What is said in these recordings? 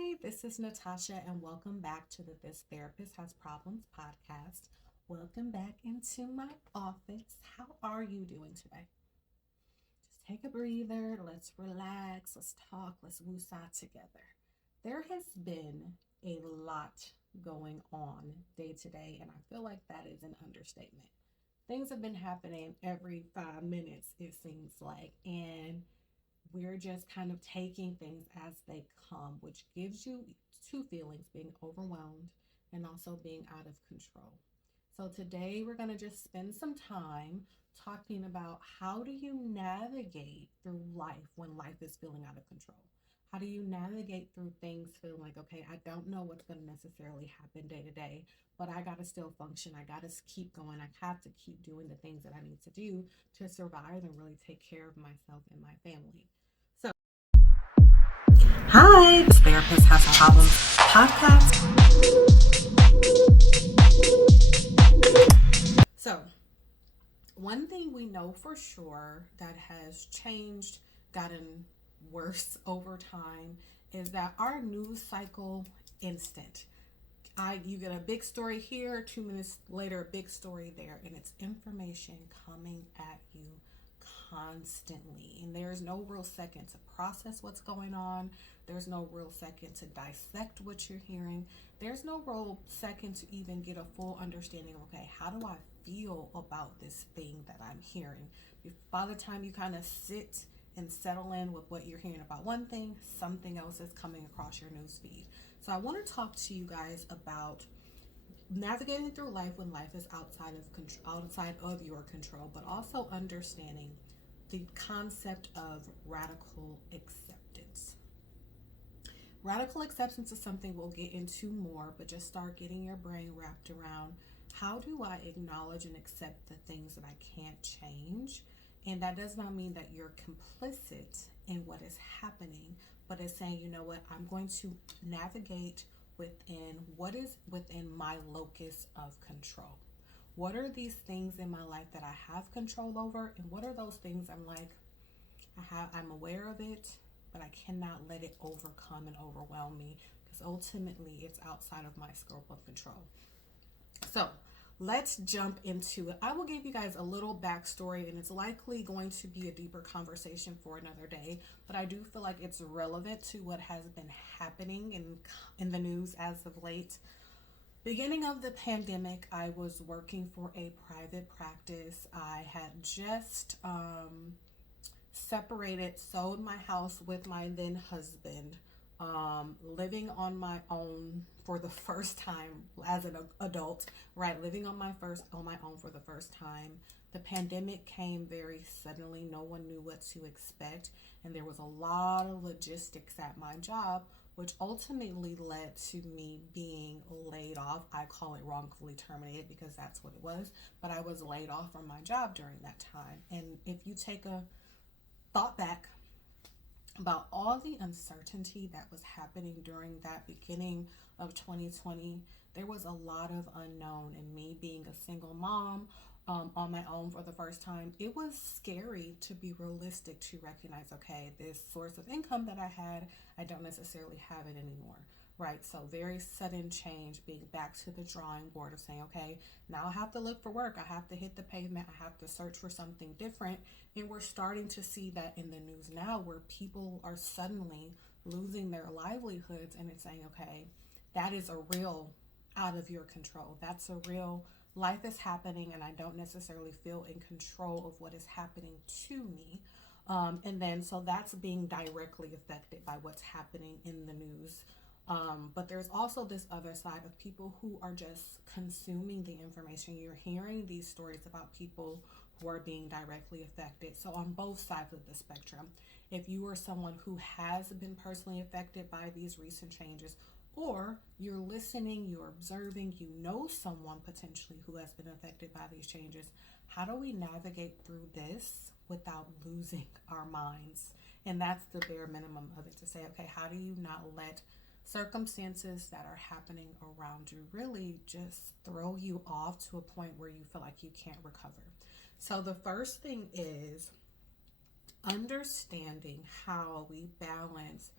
Hi, this is Natasha, and welcome back to the This Therapist Has Problems podcast. Welcome back into my office. How are you doing today? Just take a breather. Let's relax. Let's talk. Let's woosah together. There has been a lot going on day to day, and I feel like that is an understatement. Things have been happening every 5 minutes, it seems like, and we're just kind of taking things as they come, which gives you two feelings: being overwhelmed and also being out of control. So, today we're going to just spend some time talking about how do you navigate through life when life is feeling out of control? How do you navigate through things feeling like, okay, I don't know what's going to necessarily happen day to day, but I got to still function. I got to keep going. I have to keep doing the things that I need to do to survive and really take care of myself and my family. So, hi, this Therapist Has Problems podcast. So, one thing we know for sure that has changed, gotten worse over time, is that our news cycle instant. You get a big story here, 2 minutes later, a big story there, and it's information coming at you constantly. And there's no real second to process what's going on. There's no real second to dissect what you're hearing. There's no real second to even get a full understanding of, okay, how do I feel about this thing that I'm hearing? By the time you kind of sit and settle in with what you're hearing about one thing, something else is coming across your news feed. So I want to talk to you guys about navigating through life when life is outside of your control, but also understanding the concept of radical acceptance. Radical acceptance is something we'll get into more, but just start getting your brain wrapped around how do I acknowledge and accept the things that I can't change? And that does not mean that you're complicit in what is happening, but it's saying, you know what, I'm going to navigate within what is within my locus of control. What are these things in my life that I have control over, and what are those things I'm like, I'm aware of it, but I cannot let it overcome and overwhelm me, because ultimately it's outside of my scope of control. So let's jump into it. I will give you guys a little backstory, and it's likely going to be a deeper conversation for another day, but I do feel like it's relevant to what has been happening in the news as of late. Beginning of the pandemic, I was working for a private practice. I had just separated, sold my house with my then husband, living on my own for the first time as an adult, right? Living on my own for the first time. The pandemic came very suddenly. No one knew what to expect, and there was a lot of logistics at my job, which ultimately led to me being laid off. I call it wrongfully terminated because that's what it was, but I was laid off from my job during that time. And if you take a thought back about all the uncertainty that was happening during that beginning of 2020, there was a lot of unknown. And me being a single mom, on my own for the first time, it was scary to be realistic, to recognize, okay, this source of income that I had, I don't necessarily have it anymore. Right, so very sudden change, being back to the drawing board of saying, okay, now I have to look for work. I have to hit the pavement. I have to search for something different. And we're starting to see that in the news now, where people are suddenly losing their livelihoods, and it's saying, okay, that is a real out of your control. That's a real life is happening, and I don't necessarily feel in control of what is happening to me. And then, so that's being directly affected by what's happening in the news. But there's also this other side of people who are just consuming the information. You're hearing these stories about people who are being directly affected. So, on both sides of the spectrum, if you are someone who has been personally affected by these recent changes, or you're listening, you're observing, you know someone potentially who has been affected by these changes, how do we navigate through this without losing our minds? And that's the bare minimum of it, to say, okay, how do you not let circumstances that are happening around you really just throw you off to a point where you feel like you can't recover? So the first thing is understanding how we balance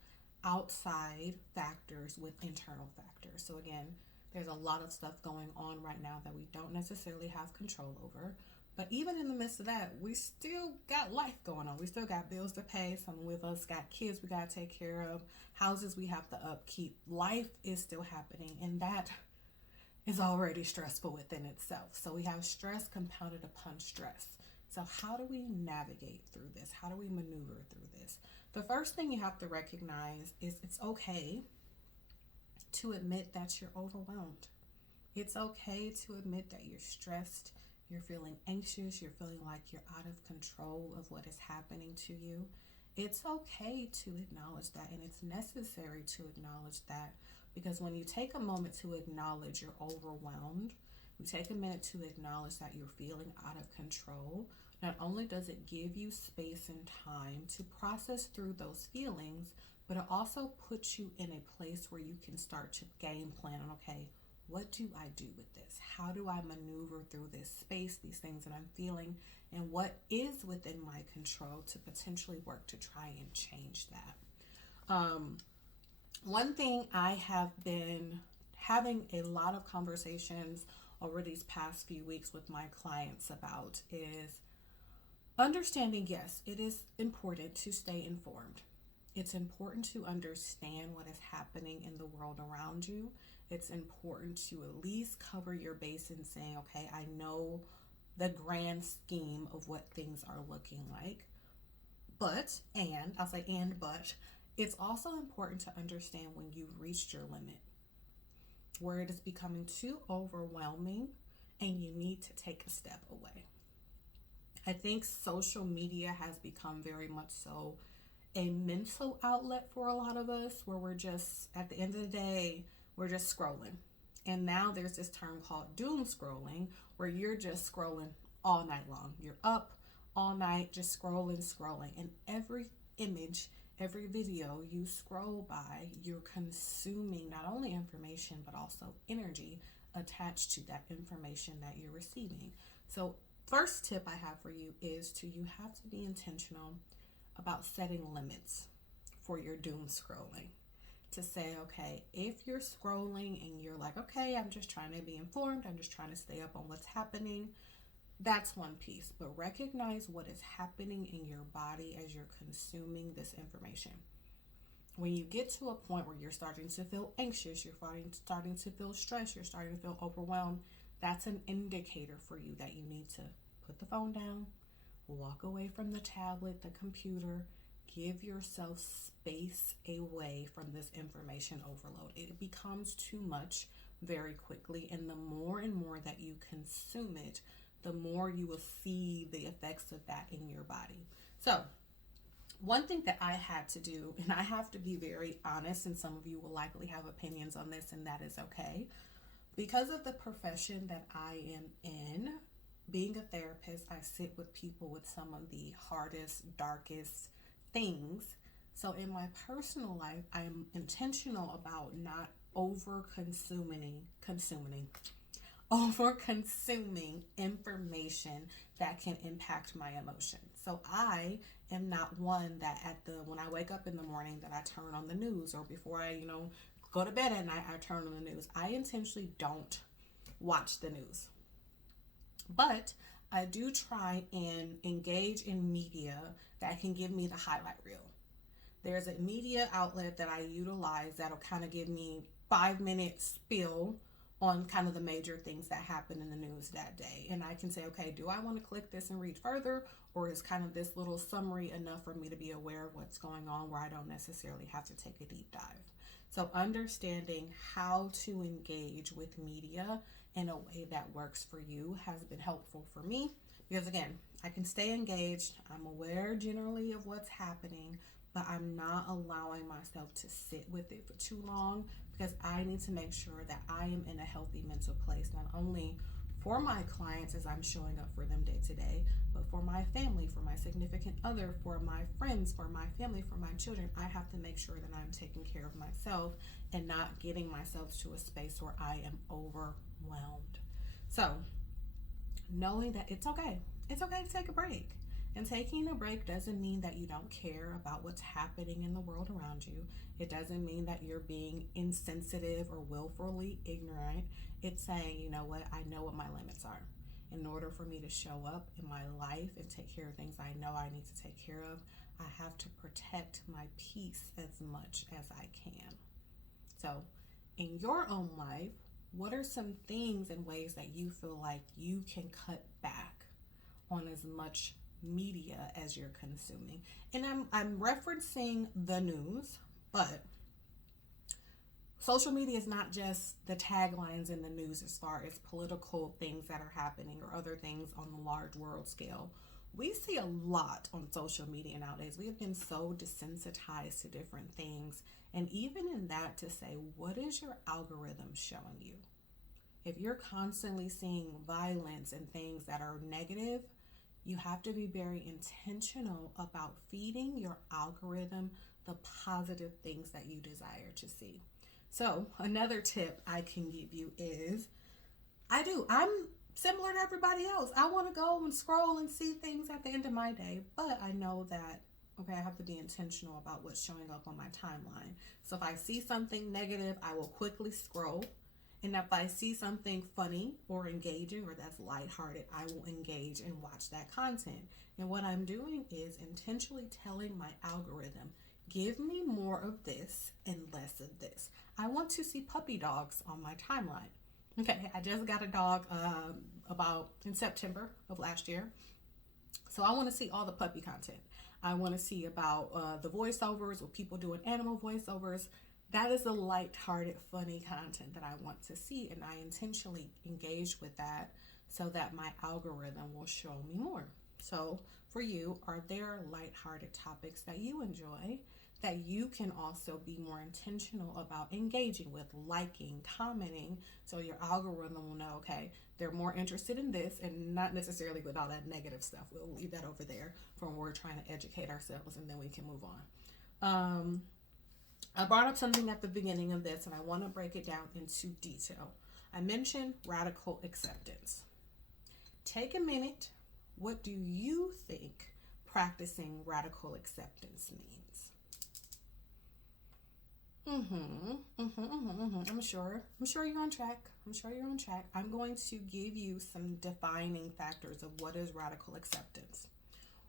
outside factors with internal factors. So again, there's a lot of stuff going on right now that we don't necessarily have control over. But even in the midst of that, we still got life going on. We still got bills to pay. Some of us got kids we got to take care of, houses we have to upkeep. Life is still happening, and that is already stressful within itself. So we have stress compounded upon stress. So how do we navigate through this? How do we maneuver through this? The first thing you have to recognize is it's okay to admit that you're overwhelmed. It's okay to admit that you're stressed, you're feeling anxious, you're feeling like you're out of control of what is happening to you. It's okay to acknowledge that, and it's necessary to acknowledge that, because when you take a moment to acknowledge you're overwhelmed, you take a minute to acknowledge that you're feeling out of control, not only does it give you space and time to process through those feelings, but it also puts you in a place where you can start to game plan on, okay, what do I do with this? How do I maneuver through this space, these things that I'm feeling, and what is within my control to potentially work to try and change that? One thing I have been having a lot of conversations over these past few weeks with my clients about is understanding, yes, it is important to stay informed. It's important to understand what is happening in the world around you. It's important to at least cover your base in saying, okay, I know the grand scheme of what things are looking like. But it's also important to understand when you've reached your limit, where it is becoming too overwhelming and you need to take a step away. I think social media has become very much so a mental outlet for a lot of us, where we're just, at the end of the day, we're just scrolling. And now there's this term called doom scrolling, where you're just scrolling all night long. You're up all night just scrolling. And every image, every video you scroll by, you're consuming not only information, but also energy attached to that information that you're receiving. So first tip I have for you is you have to be intentional about setting limits for your doom scrolling. To say, okay, if you're scrolling and you're like, okay, I'm just trying to be informed, I'm just trying to stay up on what's happening, that's one piece. But recognize what is happening in your body as you're consuming this information. When you get to a point where you're starting to feel anxious, you're starting to feel stressed, you're starting to feel overwhelmed, that's an indicator for you that you need to put the phone down, walk away from the tablet, the computer, give yourself space away from this information overload. It becomes too much very quickly, and the more and more that you consume it, the more you will see the effects of that in your body. So one thing that I had to do, and I have to be very honest, and some of you will likely have opinions on this, and that is okay. Because of the profession that I am in, being a therapist, I sit with people with some of the hardest, darkest things. So in my personal life, I'm intentional about not over consuming information that can impact my emotions. So I am not one that when I wake up in the morning that I turn on the news, or before I, go to bed at night, I turn on the news. I intentionally don't watch the news. But I do try and engage in media that can give me the highlight reel. There's a media outlet that I utilize that'll kind of give me 5-minute spill on kind of the major things that happen in the news that day. And I can say, okay, do I want to click this and read further? Or is kind of this little summary enough for me to be aware of what's going on, where I don't necessarily have to take a deep dive? So understanding how to engage with media in a way that works for you has been helpful for me, because again, I can stay engaged. I'm aware generally of what's happening, but I'm not allowing myself to sit with it for too long, because I need to make sure that I am in a healthy mental place, not only for my clients as I'm showing up for them day to day, but for my family, for my significant other, for my friends, for my family, for my children. I have to make sure that I'm taking care of myself and not getting myself to a space where I am overwhelmed. So knowing that it's okay to take a break. And taking a break doesn't mean that you don't care about what's happening in the world around you. It doesn't mean that you're being insensitive or willfully ignorant. It's saying, you know what, I know what my limits are. In order for me to show up in my life and take care of things I know I need to take care of, I have to protect my peace as much as I can. So, in your own life, what are some things and ways that you feel like you can cut back on as much media as you're consuming? And I'm referencing the news, but social media is not just the taglines in the news as far as political things that are happening or other things on the large world scale. We see a lot on social media nowadays. We have been so desensitized to different things. And even in that, to say, what is your algorithm showing you? If you're constantly seeing violence and things that are negative, you have to be very intentional about feeding your algorithm the positive things that you desire to see. So another tip I can give you is, I'm similar to everybody else. I want to go and scroll and see things at the end of my day, but I know that, okay, I have to be intentional about what's showing up on my timeline. So if I see something negative, I will quickly scroll. And if I see something funny or engaging or that's lighthearted, I will engage and watch that content. And what I'm doing is intentionally telling my algorithm, give me more of this and less of this. I want to see puppy dogs on my timeline. Okay, I just got a dog about in September of last year. So I want to see all the puppy content. I want to see about the voiceovers or people doing animal voiceovers. That is the lighthearted, funny content that I want to see. And I intentionally engage with that so that my algorithm will show me more. So for you, are there lighthearted topics that you enjoy that you can also be more intentional about engaging with, liking, commenting, so your algorithm will know, okay, they're more interested in this, and not necessarily with all that negative stuff. We'll leave that over there for when we're trying to educate ourselves, and then we can move on. I brought up something at the beginning of this, and I want to break it down into detail. I mentioned radical acceptance. Take a minute. What do you think practicing radical acceptance means? I'm sure you're on track. I'm going to give you some defining factors of what is radical acceptance.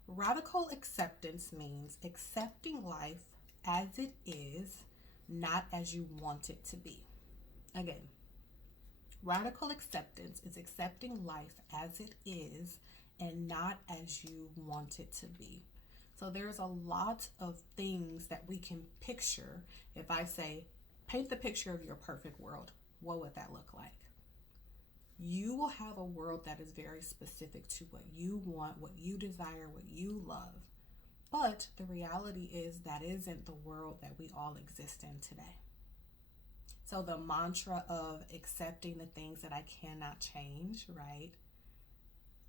Radical acceptance means accepting life as it is, not as you want it to be. Again, radical acceptance is accepting life as it is and not as you want it to be. So there's a lot of things that we can picture. If I say, paint the picture of your perfect world, what would that look like? You will have a world that is very specific to what you want, what you desire, what you love. But the reality is that isn't the world that we all exist in today. So the mantra of accepting the things that I cannot change, right?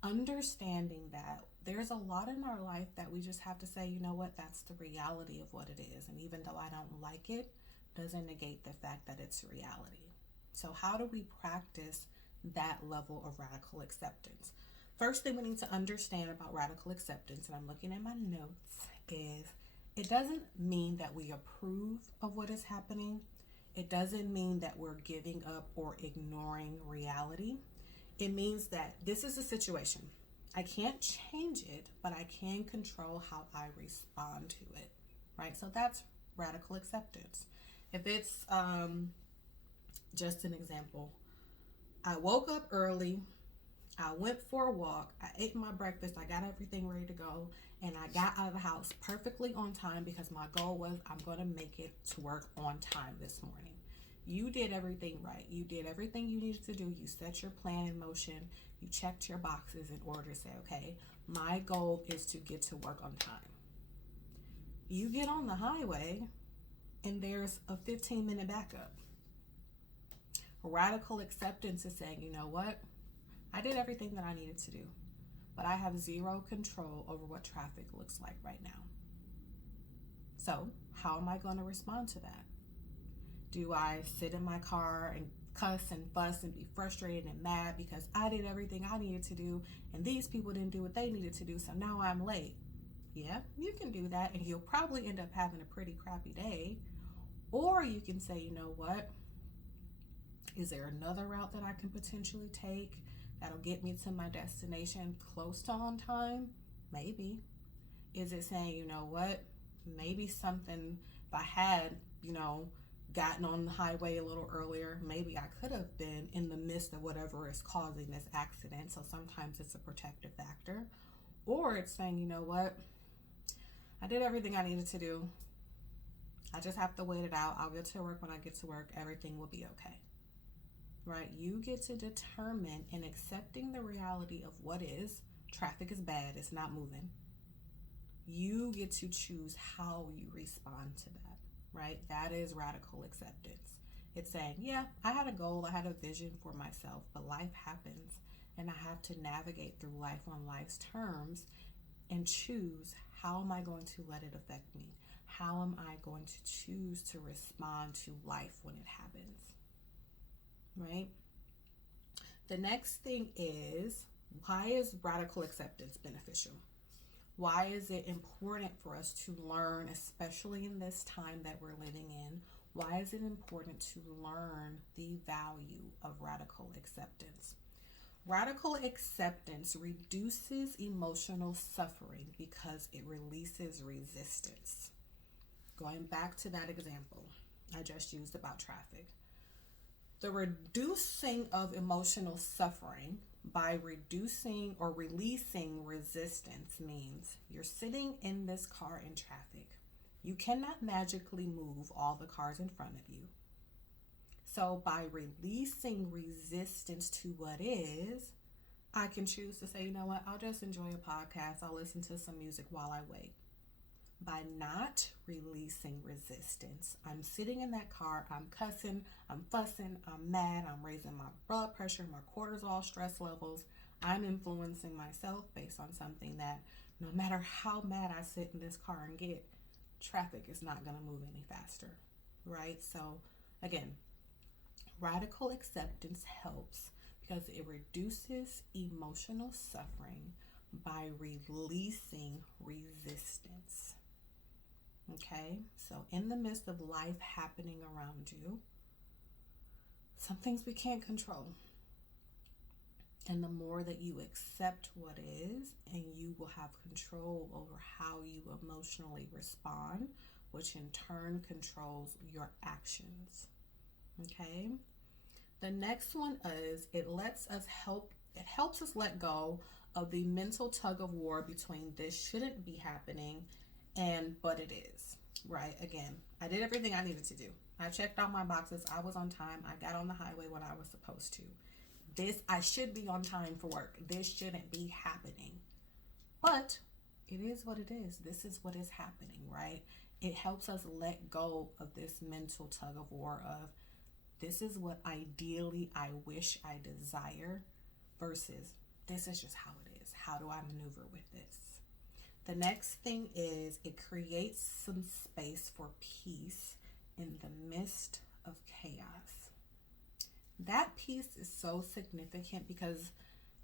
Understanding that there's a lot in our life that we just have to say, you know what, that's the reality of what it is. And even though I don't like it, doesn't negate the fact that it's reality. So how do we practice that level of radical acceptance? First thing we need to understand about radical acceptance, and I'm looking at my notes, is it doesn't mean that we approve of what is happening. It doesn't mean that we're giving up or ignoring reality. It means that this is a situation. I can't change it, but I can control how I respond to it, right? So that's radical acceptance. If it's just an example, I woke up early, I went for a walk, I ate my breakfast, I got everything ready to go, and I got out of the house perfectly on time because my goal was I'm going to make it to work on time this morning. You did everything right. You did everything you needed to do. You set your plan in motion. You checked your boxes in order to say, okay, my goal is to get to work on time. You get on the highway and there's a 15-minute backup. Radical acceptance is saying, you know what? I did everything that I needed to do, but I have zero control over what traffic looks like right now. So how am I going to respond to that? Do I sit in my car and cuss and fuss and be frustrated and mad because I did everything I needed to do and these people didn't do what they needed to do, so now I'm late. Yeah, you can do that, and you'll probably end up having a pretty crappy day. Or you can say, you know what? Is there another route that I can potentially take that'll get me to my destination close to on time? Maybe. Is it saying, you know what? Maybe something, if I had, gotten on the highway a little earlier, maybe I could have been in the midst of whatever is causing this accident. So sometimes it's a protective factor. Or it's saying, you know what? I did everything I needed to do. I just have to wait it out. I'll get to work when I get to work. Everything will be okay. Right? You get to determine, in accepting the reality of what is, traffic is bad, it's not moving. You get to choose how you respond to that, right? That is radical acceptance. It's saying, yeah, I had a goal, I had a vision for myself, but life happens and I have to navigate through life on life's terms and choose, how am I going to let it affect me? How am I going to choose to respond to life when it happens, right? The next thing is, why is radical acceptance beneficial? Why is it important for us to learn, especially in this time that we're living in? Why is it important to learn the value of radical acceptance? Radical acceptance reduces emotional suffering because it releases resistance. Going back to that example I just used about traffic. The reducing of emotional suffering by reducing or releasing resistance means you're sitting in this car in traffic. You cannot magically move all the cars in front of you. So by releasing resistance to what is, I can choose to say, you know what, I'll just enjoy a podcast. I'll listen to some music while I wait. By not releasing resistance, I'm sitting in that car, I'm cussing, I'm fussing, I'm mad, I'm raising my blood pressure, my cortisol, stress levels. I'm influencing myself based on something that no matter how mad I sit in this car and get, traffic is not going to move any faster, right? So again, radical acceptance helps because it reduces emotional suffering by releasing resistance. Okay, so in the midst of life happening around you, some things we can't control. And the more that you accept what is, and you will have control over how you emotionally respond, which in turn controls your actions. Okay, the next one is it helps us let go of the mental tug of war between this shouldn't be happening and but it is, right? Again, I did everything I needed to do. I checked all my boxes. I was on time. I got on the highway when I was supposed to. I should be on time for work. This shouldn't be happening. But it is what it is. This is what is happening, right? It helps us let go of this mental tug of war of this is what ideally I wish I desire versus this is just how it is. How do I maneuver with this? The next thing is it creates some space for peace in the midst of chaos. That peace is so significant because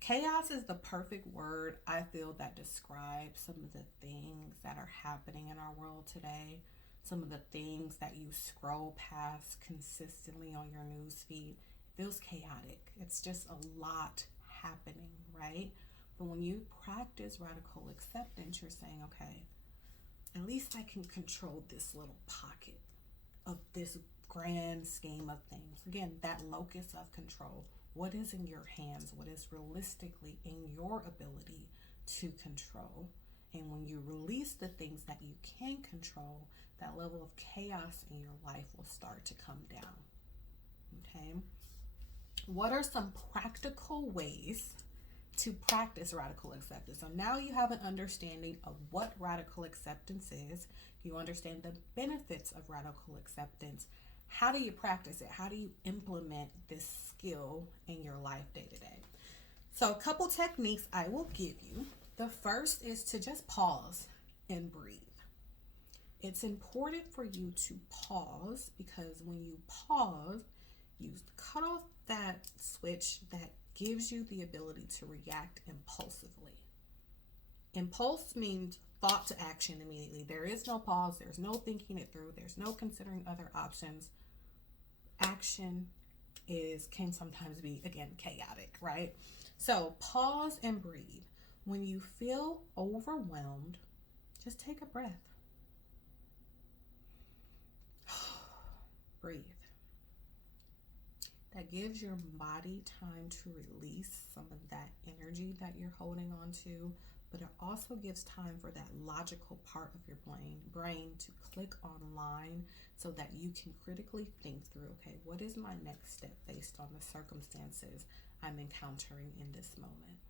chaos is the perfect word, I feel, that describes some of the things that are happening in our world today. Some of the things that you scroll past consistently on your news feed. It feels chaotic. It's just a lot happening, right? But when you practice radical acceptance, you're saying, okay, at least I can control this little pocket of this grand scheme of things. Again, that locus of control. What is in your hands? What is realistically in your ability to control? And when you release the things that you can control, that level of chaos in your life will start to come down. Okay? What are some practical ways to practice radical acceptance? So now you have an understanding of what radical acceptance is. You understand the benefits of radical acceptance. How do you practice it? How do you implement this skill in your life day to day? So a couple techniques I will give you. The first is to just pause and breathe. It's important for you to pause because when you pause, You cut off that switch that gives you the ability to react impulsively. Impulse means thought to action immediately. There is no pause, there's no thinking it through, there's no considering other options. Action can sometimes be, again, chaotic, right? So pause and breathe. When you feel overwhelmed, just take a breath. Breathe. That gives your body time to release some of that energy that you're holding on to, but it also gives time for that logical part of your brain to click online so that you can critically think through, okay, what is my next step based on the circumstances I'm encountering in this moment?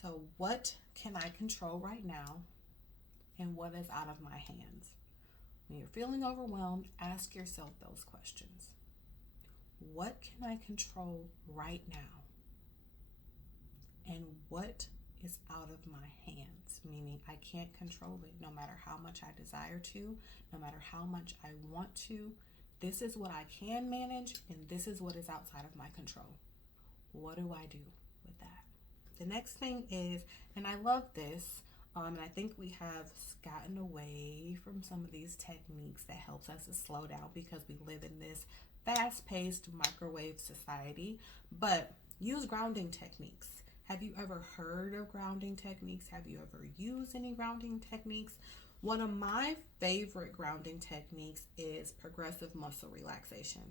So what can I control right now, and what is out of my hands? When you're feeling overwhelmed, ask yourself those questions. What can I control right now? And what is out of my hands? Meaning I can't control it no matter how much I desire to, no matter how much I want to. This is what I can manage, and this is what is outside of my control. What do I do with that? The next thing is, and I love this, and I think we have gotten away from some of these techniques that helps us to slow down because we live in this fast-paced microwave society, but use grounding techniques. Have you ever heard of grounding techniques? Have you ever used any grounding techniques? One of my favorite grounding techniques is progressive muscle relaxation.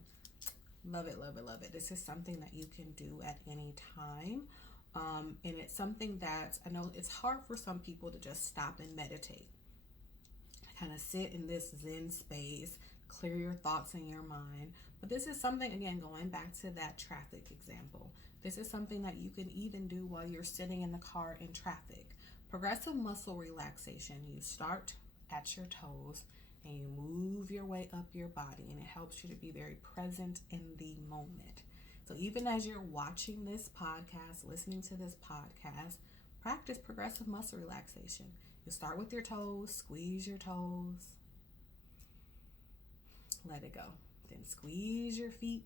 Love it, love it, love it. This is something that you can do at any time. And it's something that I know it's hard for some people to just stop and meditate. Kind of sit in this Zen space, clear your thoughts in your mind. But this is something, again, going back to that traffic example. This is something that you can even do while you're sitting in the car in traffic. Progressive muscle relaxation. You start at your toes and you move your way up your body, and it helps you to be very present in the moment. So even as you're watching this podcast, listening to this podcast, practice progressive muscle relaxation. You start with your toes, squeeze your toes, let it go. Then squeeze your feet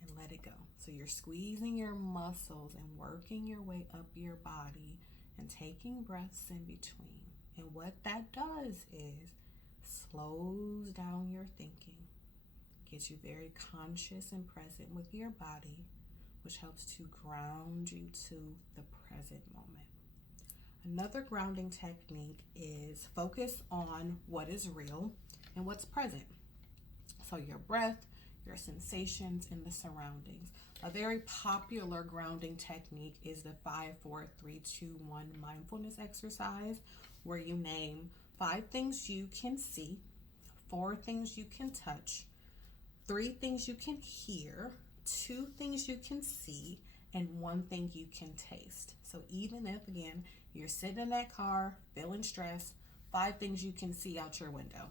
and let it go. So you're squeezing your muscles and working your way up your body and taking breaths in between. And what that does is slows down your thinking, gets you very conscious and present with your body, which helps to ground you to the present moment. Another grounding technique is focus on what is real and what's present. So your breath, your sensations, and the surroundings. A very popular grounding technique is the 5, 4, 3, 2, 1 mindfulness exercise, where you name 5 things you can see, 4 things you can touch, 3 things you can hear, 2 things you can see, and 1 thing you can taste. So even if, again, you're sitting in that car feeling stressed, 5 things you can see out your window,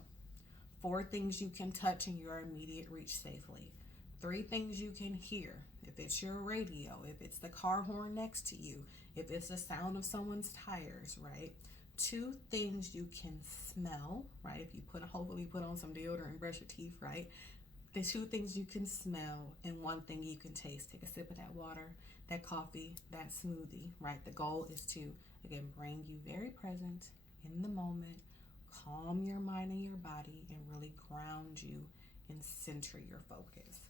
4 things you can touch in your immediate reach safely, 3 things you can hear, if it's your radio, if it's the car horn next to you, if it's the sound of someone's tires, right? 2 things you can smell, right? If you hopefully put on some deodorant and brush your teeth, right? The 2 things you can smell, and 1 thing you can taste. Take a sip of that water, that coffee, that smoothie, right? The goal is to, again, bring you very present in the moment, calm your mind and your body, and really ground you and center your focus.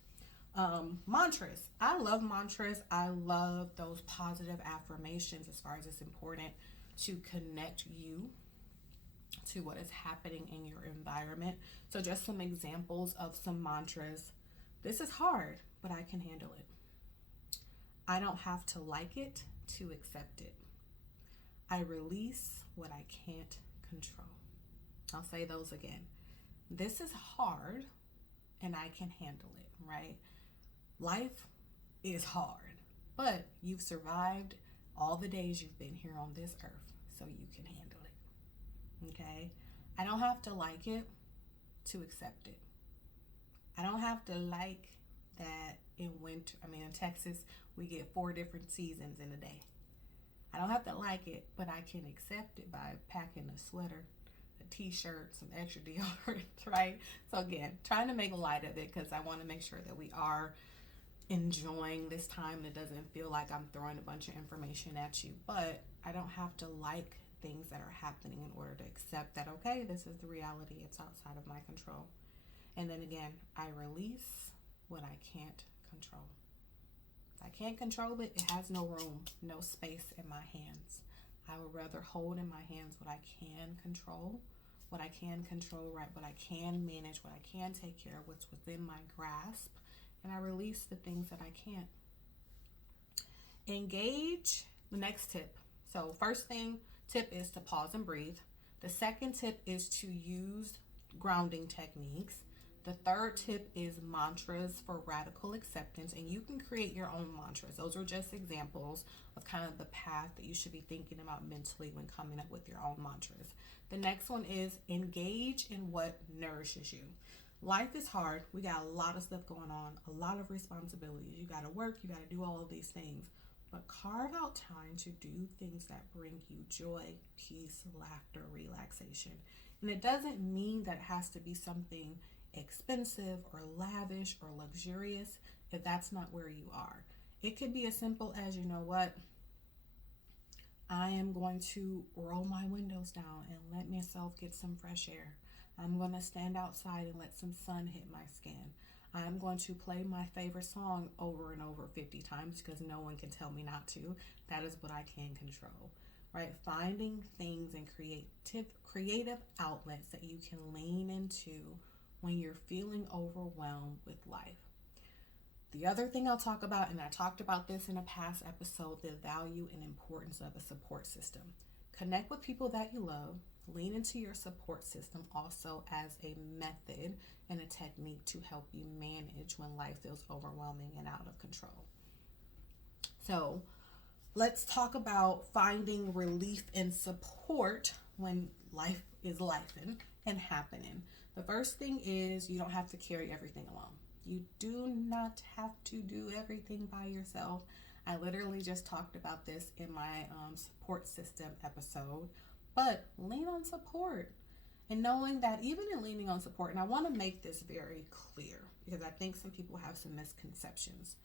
Mantras. I love mantras. I love those positive affirmations as far as it's important to connect you to what is happening in your environment. So just some examples of some mantras. This is hard, but I can handle it. I don't have to like it to accept it. I release what I can't control. I'll say those again. This is hard, and I can handle it, right? Life is hard, but you've survived all the days you've been here on this earth, so you can handle it, okay? I don't have to like it to accept it. I don't have to like that in Texas, we get 4 different seasons in a day. I don't have to like it, but I can accept it by packing a sweater, a t-shirt, some extra deodorant, right? So again, trying to make light of it because I want to make sure that we are enjoying this time. It doesn't feel like I'm throwing a bunch of information at you, but I don't have to like things that are happening in order to accept that, okay, this is the reality. It's outside of my control. And then again, I release what I can't control. If I can't control it, it has no room, no space in my hands. I would rather hold in my hands what I can control, right? What I can manage, what I can take care of, what's within my grasp, and I release the things that I can't. Engage, the next tip. So tip is to pause and breathe. The second tip is to use grounding techniques. The third tip is mantras for radical acceptance, and you can create your own mantras. Those are just examples of kind of the path that you should be thinking about mentally when coming up with your own mantras. The next one is engage in what nourishes you. Life is hard. We got a lot of stuff going on, a lot of responsibilities. You got to work, you got to do all of these things. But carve out time to do things that bring you joy, peace, laughter, relaxation. And it doesn't mean that it has to be something expensive or lavish or luxurious if that's not where you are. It could be as simple as, you know what, I am going to roll my windows down and let myself get some fresh air. I'm going to stand outside and let some sun hit my skin. I'm going to play my favorite song over and over 50 times because no one can tell me not to. That is what I can control, right? Finding things and creative outlets that you can lean into when you're feeling overwhelmed with life. The other thing I'll talk about, and I talked about this in a past episode, the value and importance of a support system. Connect with people that you love. Lean into your support system also as a method and a technique to help you manage when life feels overwhelming and out of control. So let's talk about finding relief and support when life is lifing and happening. The first thing is you don't have to carry everything alone. You do not have to do everything by yourself. I literally just talked about this in my support system episode, but lean on support. And knowing that even in leaning on support, and I want to make this very clear because I think some people have some misconceptions.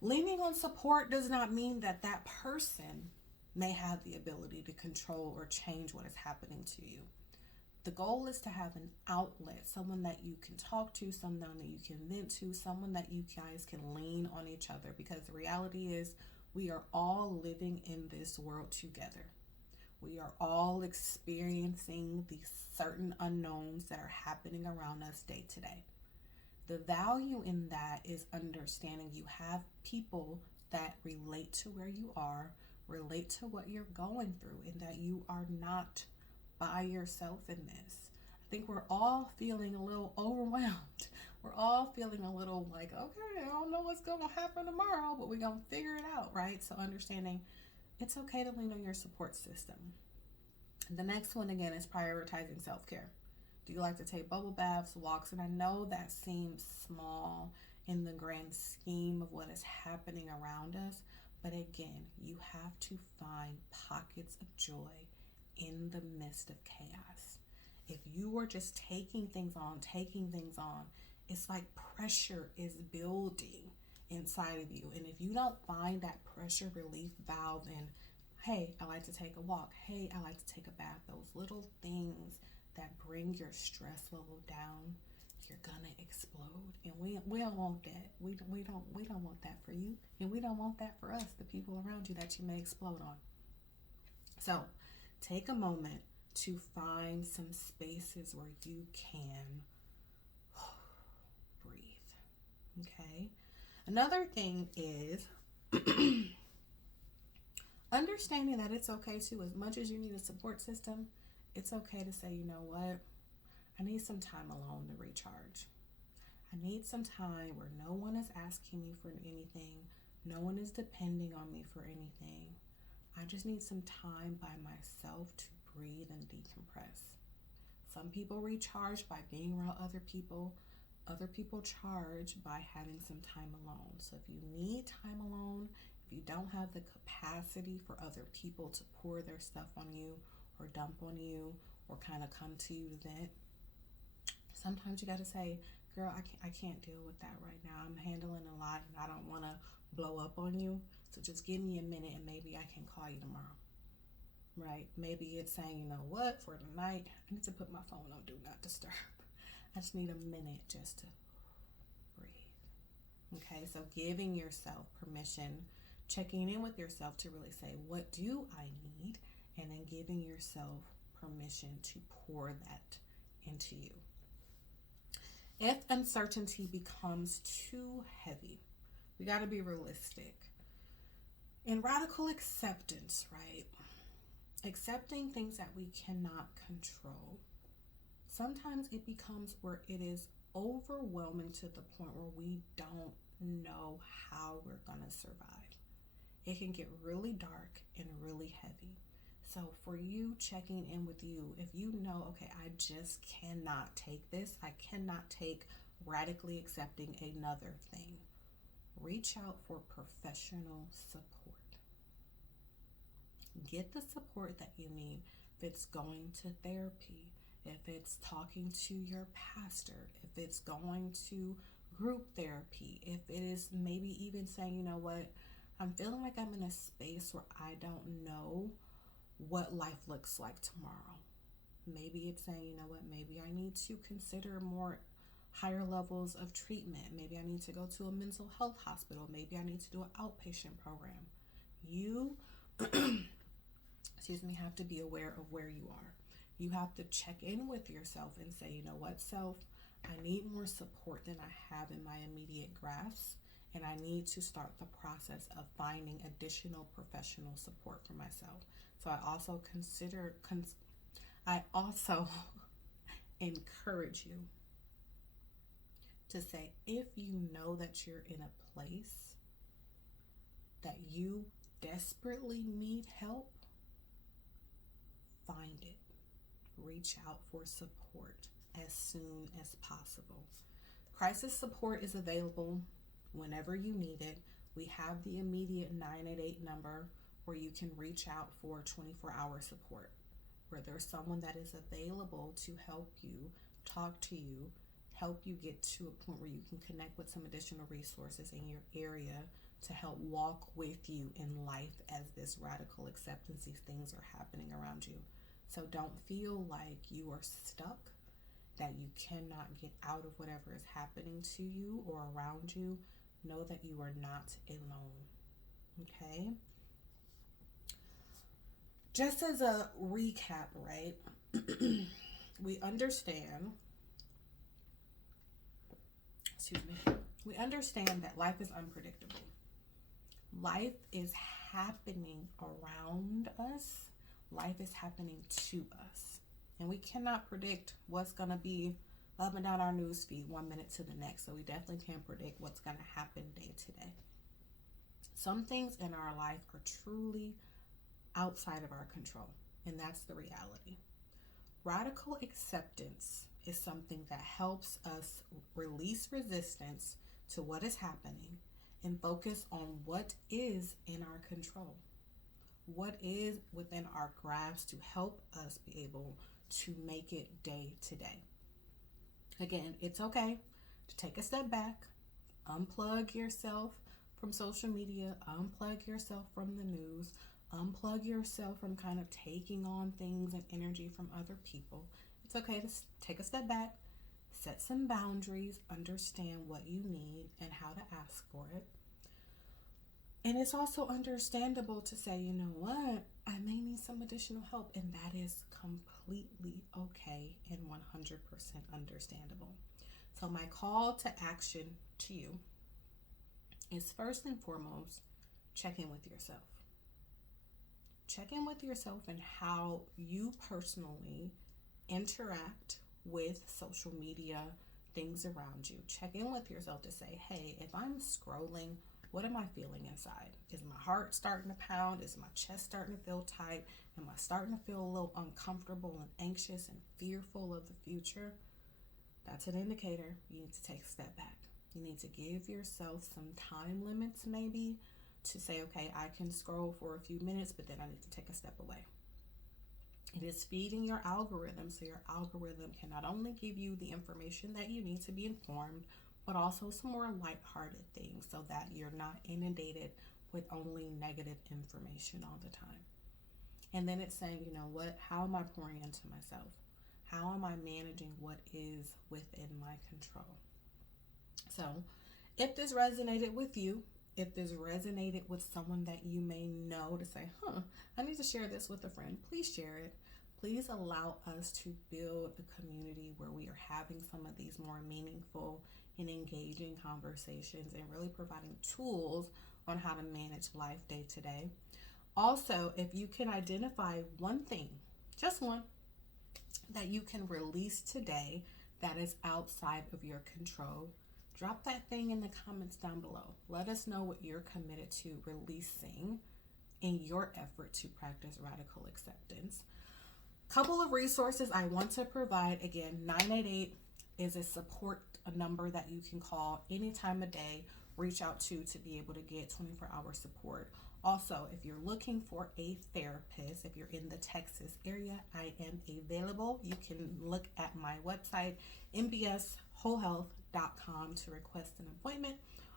Leaning on support does not mean that that person may have the ability to control or change what is happening to you. The goal is to have an outlet, someone that you can talk to, someone that you can vent to, someone that you guys can lean on each other, because the reality is we are all living in this world together. We are all experiencing these certain unknowns that are happening around us day to day. The value in that is understanding you have people that relate to where you are, relate to what you're going through, and that you are not by yourself in this. I think we're all feeling a little overwhelmed. We're all feeling a little like, okay, I don't know what's going to happen tomorrow, but we're going to figure it out, right? So understanding it's okay to lean on your support system. The next one, again, is prioritizing self-care. Do you like to take bubble baths, walks? And I know that seems small in the grand scheme of what is happening around us, but again, you have to find pockets of joy in the midst of chaos. If you are just taking things on, it's like pressure is building inside of you. And if you don't find that pressure relief valve in, hey, I like to take a walk, hey, I like to take a bath, those little things that bring your stress level down, you're gonna explode. And we don't want that. We don't want that for you, and we don't want that for us, the people around you that you may explode on. So take a moment to find some spaces where you can breathe. Okay. Another thing is understanding that it's okay to, as much as you need a support system, it's okay to say, you know what, I need some time alone to recharge. I need some time where no one is asking me for anything. No one is depending on me for anything. I just need some time by myself to breathe and decompress. Some people recharge by being around other people. Other people charge by having some time alone. So if you need time alone, if you don't have the capacity for other people to pour their stuff on you or dump on you or kind of come to you to vent, sometimes you got to say, girl, I can't deal with that right now. I'm handling a lot and I don't want to blow up on you. So just give me a minute and maybe I can call you tomorrow. Right? Maybe it's saying, you know what, for the night, I need to put my phone on do not disturb. I just need a minute just to breathe. Okay, so giving yourself permission, checking in with yourself to really say, what do I need? And then giving yourself permission to pour that into you. If uncertainty becomes too heavy, we got to be realistic. In radical acceptance, right? Accepting things that we cannot control, sometimes it becomes where it is overwhelming to the point where we don't know how we're going to survive. It can get really dark and really heavy. So for you, checking in with you, if you know, okay, I just cannot take this, I cannot take radically accepting another thing, reach out for professional support. Get the support that you need. If it's going to therapy, if it's talking to your pastor, if it's going to group therapy, if it is maybe even saying, you know what, I'm feeling like I'm in a space where I don't know what life looks like tomorrow. Maybe it's saying, you know what, maybe I need to consider more higher levels of treatment. Maybe I need to go to a mental health hospital. Maybe I need to do an outpatient program. You have to be aware of where you are. You have to check in with yourself and say, you know what, self, I need more support than I have in my immediate grasp, and I need to start the process of finding additional professional support for myself. So I also encourage you to say, if you know that you're in a place that you desperately need help, find it. Reach out for support as soon as possible. Crisis support is available whenever you need it. We have the immediate 988 number where you can reach out for 24-hour support, where there's someone that is available to help you, talk to you, help you get to a point where you can connect with some additional resources in your area to help walk with you in life as this radical acceptance, these things are happening around you. So don't feel like you are stuck, that you cannot get out of whatever is happening to you or around you. Know that you are not alone. Okay? Just as a recap, right? We understand that life is unpredictable. Life is happening around us. Life is happening to us. And we cannot predict what's going to be up and down our news feed 1 minute to the next. So we definitely can't predict what's going to happen day to day. Some things in our life are truly outside of our control, and that's the reality. Radical acceptance is something that helps us release resistance to what is happening and focus on what is in our control, what is within our grasp to help us be able to make it day to day. Again, it's okay to take a step back, unplug yourself from social media, unplug yourself from the news, unplug yourself from kind of taking on things and energy from other people. It's okay to take a step back, set some boundaries, understand what you need and how to ask for it. And it's also understandable to say, you know what, I may need some additional help, and that is completely okay and 100% understandable. So my call to action to you is, first and foremost, check in with yourself. Check in with yourself and how you personally interact with social media, things around you. Check in with yourself to say, hey, if I'm scrolling, what am I feeling inside? Is my heart starting to pound? Is my chest starting to feel tight? Am I starting to feel a little uncomfortable and anxious and fearful of the future? That's an indicator. You need to take a step back. You need to give yourself some time limits maybe to say, okay, I can scroll for a few minutes, but then I need to take a step away. It is feeding your algorithm, so your algorithm can not only give you the information that you need to be informed, but also some more lighthearted things so that you're not inundated with only negative information all the time. And then it's saying, how am I pouring into myself? How am I managing what is within my control? So if this resonated with you, if this resonated with someone that you may know to say, I need to share this with a friend, please share it. Please allow us to build a community where we are having some of these more meaningful and engaging conversations and really providing tools on how to manage life day to day. Also, if you can identify one thing, just one, that you can release today that is outside of your control, drop that thing in the comments down below. Let us know what you're committed to releasing in your effort to practice radical acceptance. Couple of resources I want to provide. Again, 988 is a number that you can call any time of day, reach out to be able to get 24-hour support. Also, if you're looking for a therapist, if you're in the Texas area, I am available. You can look at my website, M.B.S. wholehealth.com, to request an appointment.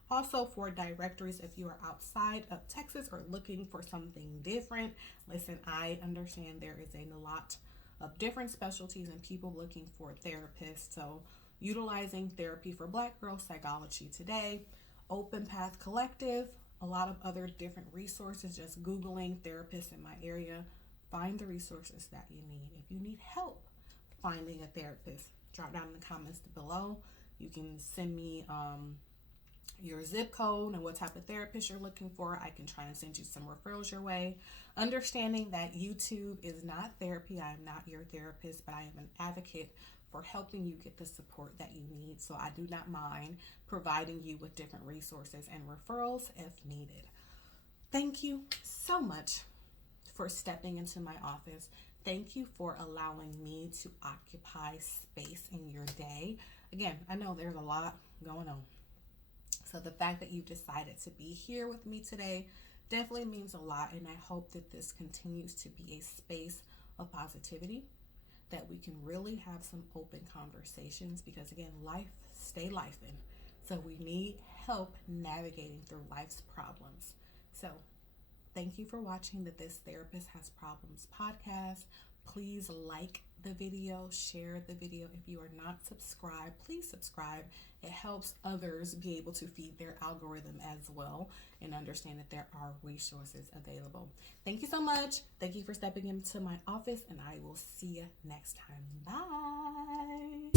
Also, for directories, if you are outside of Texas or looking for something different, listen, I understand there is a lot of different specialties and people looking for therapists. So utilizing Therapy for Black Girls, Psychology Today, Open Path Collective, a lot of other different resources. Just Googling therapists in my area, find the resources that you need. If you need help finding a therapist, drop down in the comments below. You can send me your zip code and what type of therapist you're looking for. I can try and send you some referrals your way. Understanding that YouTube is not therapy. I am not your therapist, but I am an advocate for helping you get the support that you need. So I do not mind providing you with different resources and referrals if needed. Thank you so much for stepping into my office. Thank you for allowing me to occupy space in your day. Again, I know there's a lot going on. So the fact that you've decided to be here with me today definitely means a lot. And I hope that this continues to be a space of positivity, that we can really have some open conversations, because again, stay lifing. So we need help navigating through life's problems. So thank you for watching the This Therapist Has Problems podcast. Please like the video, share the video. If you are not subscribed, please subscribe. It helps others be able to feed their algorithm as well and understand that there are resources available. Thank you so much. Thank you for stepping into my office, and I will see you next time. Bye.